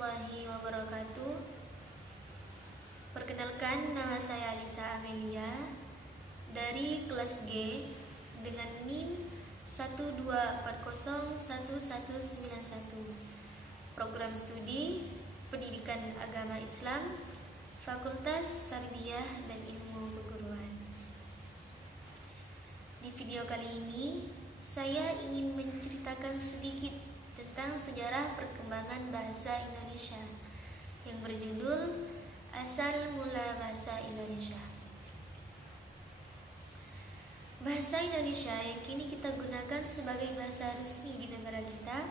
warahmatullahi wabarakatuh. Perkenalkan, nama saya Alisa Amelia dari kelas G dengan NIM 124011191. Program studi Pendidikan Agama Islam, Fakultas Tarbiyah dan Ilmu Keguruan. Di video kali ini, saya ingin menceritakan sedikit tentang sejarah perkembangan bahasa Indonesia yang berjudul Asal Mula Bahasa Indonesia. Bahasa Indonesia yang kini kita gunakan sebagai bahasa resmi di negara kita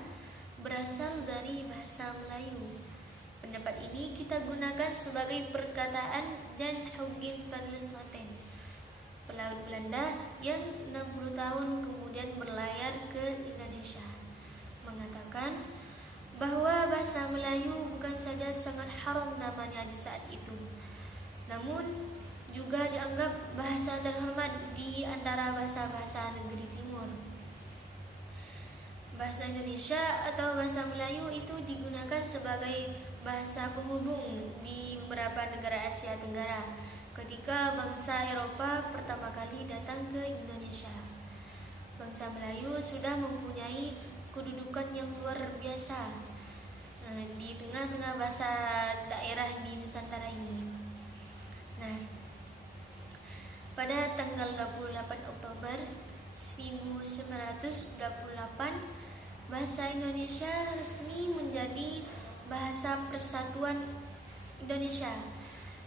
berasal dari bahasa Melayu. Pendapat ini kita gunakan sebagai perkataan dan Hugin van Leeuwen, pelaut Belanda yang 60 tahun kemudian berlayar ke Indonesia, mengatakan bahwa bahasa Melayu bukan saja sangat haram namanya di saat itu, namun juga dianggap bahasa terhormat di antara bahasa-bahasa negeri timur. Bahasa Indonesia atau bahasa Melayu itu digunakan sebagai bahasa penghubung di beberapa negara Asia Tenggara ketika bangsa Eropa pertama kali datang ke Indonesia. Bangsa Melayu sudah mempunyai kedudukan yang luar biasa di tengah-tengah bahasa daerah di Nusantara ini. Nah, pada tanggal 28 Oktober 1928, bahasa Indonesia resmi menjadi bahasa persatuan Indonesia.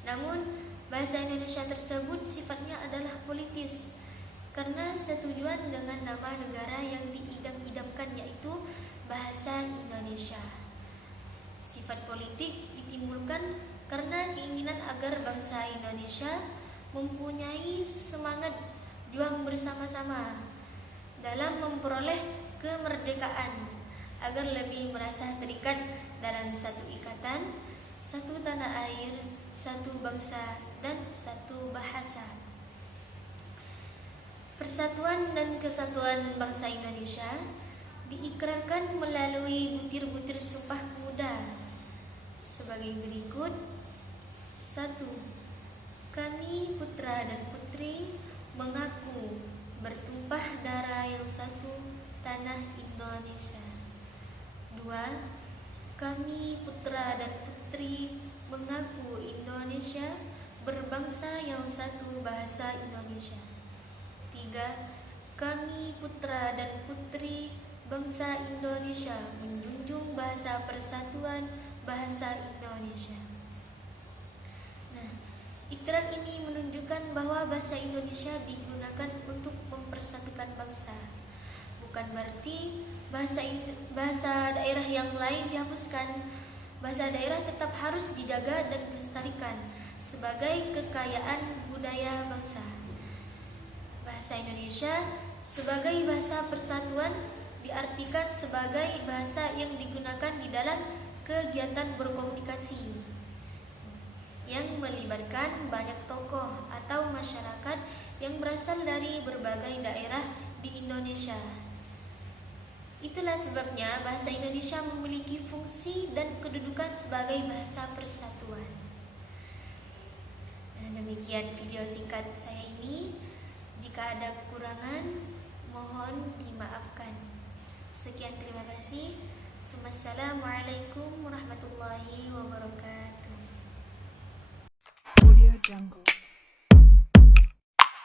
Namun, bahasa Indonesia tersebut sifatnya adalah politis karena setujuan dengan nama negara yang diidam-idamkan, yaitu bahasa Indonesia. Sifat politik ditimbulkan karena keinginan agar bangsa Indonesia mempunyai semangat juang bersama-sama dalam memperoleh kemerdekaan agar lebih merasa terikat dalam satu ikatan, satu tanah air, satu bangsa, dan satu bahasa. Persatuan dan kesatuan bangsa Indonesia diikrarkan melalui butir-butir Sumpah Pemuda sebagai berikut. 1. Kami putra dan putri mengaku bertumpah darah yang satu, tanah Indonesia. 2. Kami putra dan putri mengaku Indonesia berbangsa yang satu, bahasa Indonesia. 3. Kami putra dan putri bangsa Indonesia menjunjung bahasa persatuan, bahasa Indonesia. Nah, ikrar ini menunjukkan bahwa bahasa Indonesia digunakan untuk mempersatukan bangsa. Bukan berarti bahasa daerah yang lain dihapuskan. Bahasa daerah tetap harus dijaga dan dilestarikan sebagai kekayaan budaya bangsa. Bahasa Indonesia sebagai bahasa persatuan diartikan sebagai bahasa yang digunakan di dalam kegiatan berkomunikasi yang melibatkan banyak tokoh atau masyarakat yang berasal dari berbagai daerah di Indonesia. Itulah sebabnya bahasa Indonesia memiliki fungsi dan kedudukan sebagai bahasa persatuan. Nah, demikian video singkat saya ini. Jika ada kekurangan, mohon dimaafkan. Sekian, terima kasih. Wassalamualaikum warahmatullahi wabarakatuh. Audio Jungle.